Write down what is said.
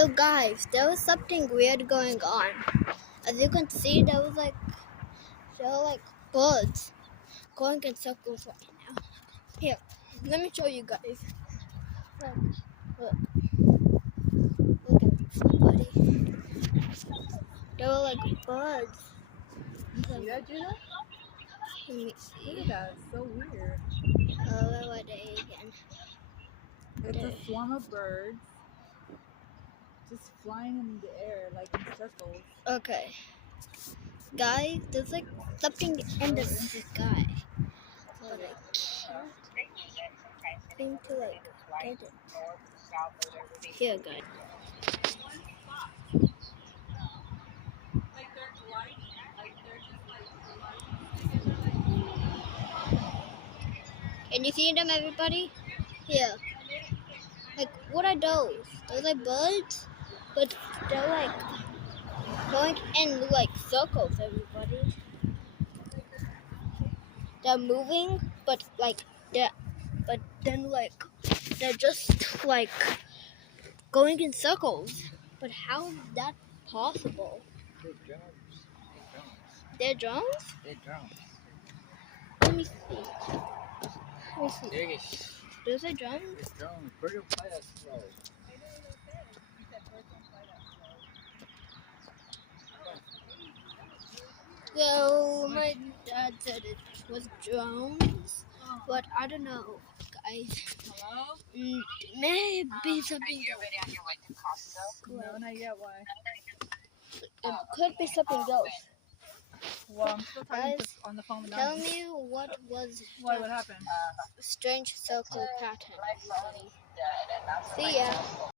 So guys, there was something weird going on. As you can see, there were like birds going in circles right now. Here, let me show you guys. Look at somebody. There were like birds. See that, Judah? Let me Look see. at that. It's so weird. Where were they again? It's There. a swarm of birds just flying in the air, like in circles. Okay. Guys, there's like something in the sky. But I can't seem to like get it. Here, guys. Can you see them, everybody? Here. Like, what are those? Those are birds, but they're like going in like circles, everybody. They're moving, but then they're just like going in circles. But how is that possible? They're drones. They're drones. Let me see. There you go. Those are drones. It's drones. Birds don't fly that slow. So my dad said it was drones, but I don't know, guys. Hello? Maybe something else. No, not yet. Why? It could be something else. Well, I'm still talking Guys, on the phone with Tell them. me what was Why? What happened? strange circle pattern, everybody. See ya.